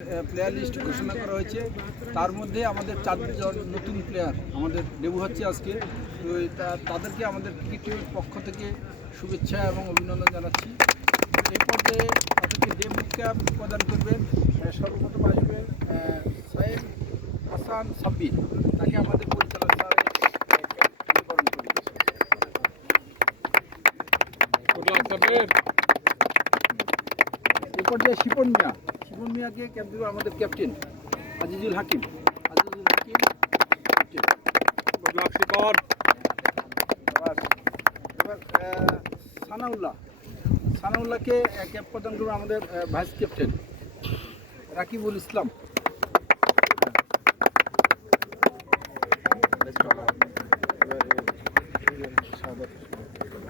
Player list ঘোষণা করা হয়েছে। তার মধ্যে আমাদের 4 জন নতুন প্লেয়ার আমাদের ডেবু হচ্ছে আজকে। তো তাদেরকে আমাদের ক্রিকেট টিমের পক্ষ থেকে শুভেচ্ছা এবং অভিনন্দন জানাচ্ছি। এই পর্যায়ে তাদেরকে ডেবু ক্যাপ প্রদান করবেন সর্বপ্রথম আসবেন সাইদ হাসান সাব্বির, তাকে আমাদের পরিচালক স্যার বিতরণ করবেন। এই পর্যায়ে শিপন মিয়াকে ক্যাপ দেবে আমাদের ক্যাপ্টেন আজিজুল হাকিম ক্যাপ্টেন। এবার সানাউল্লাহকে ক্যাপ প্রদান করবে আমাদের ভাইস ক্যাপ্টেন রাকিবুল ইসলাম।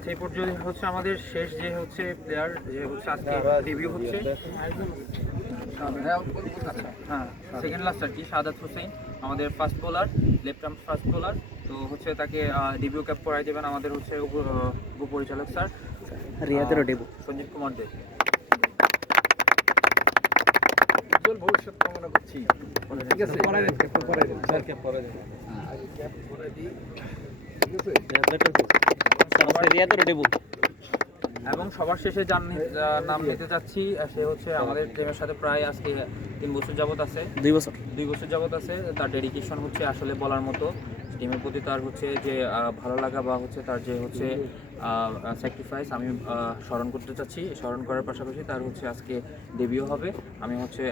সেই পর্যন্ত হচ্ছে আমাদের শেষ যে হচ্ছে প্লেয়ার যে হচ্ছে আজকে ডেবিউ হচ্ছে, হ্যাঁ সেকেন্ড লাস্ট আর কি, সাদাত হোসেন আমাদের first bowler, left arm first bowler. তো হচ্ছে তাকে ডেবিউ ক্যাপ করাই দেবেন আমাদের হচ্ছে উপপরিচালক স্যার রিয়াদের ডেবু সঞ্জীব কুমার দেব। উজ্জ্বল ভবিষ্যৎ কামনা করছি। ঠিক আছে, এবং সবার শেষে যার নাম নিতে চাচ্ছি সে হচ্ছে আমাদের টিমের সাথে প্রায় আজকে 3 বছর যাবত আছে, 2 বছর যাবত আছে। তার ডেডিকেশন হচ্ছে আসলে বলার মতো। টিমের প্রতি তার হচ্ছে যে ভালো লাগা বা হচ্ছে তার যে হচ্ছে স্যাক্রিফাইস আমি স্মরণ করতে চাচ্ছি। স্মরণ করার পাশাপাশি তার হচ্ছে আজকে ডেবিউ হবে। আমি হচ্ছে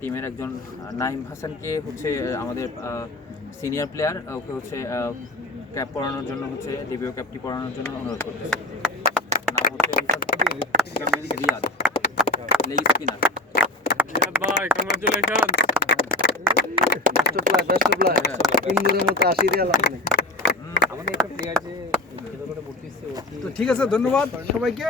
টিমের একজন নাইম হাসানকে হচ্ছে আমাদের সিনিয়র প্লেয়ার, ওকে হচ্ছে ক্যাপ পরানোর জন্য হচ্ছে ডেবিউ ক্যাপটি পরানোর জন্য অনুরোধ করতেছি। নাম হচ্ছে রিয়াদ, লেগ স্পিনার। ভাই কংগ্রাচুলেশন, বেস্ট অফ লাক। ইন্দুরের মতো 80 দিয়ে লাভ নেই। আমাদের একটা প্লেয়ার যে তো ঠিক আছে, ধন্যবাদ সবাইকে।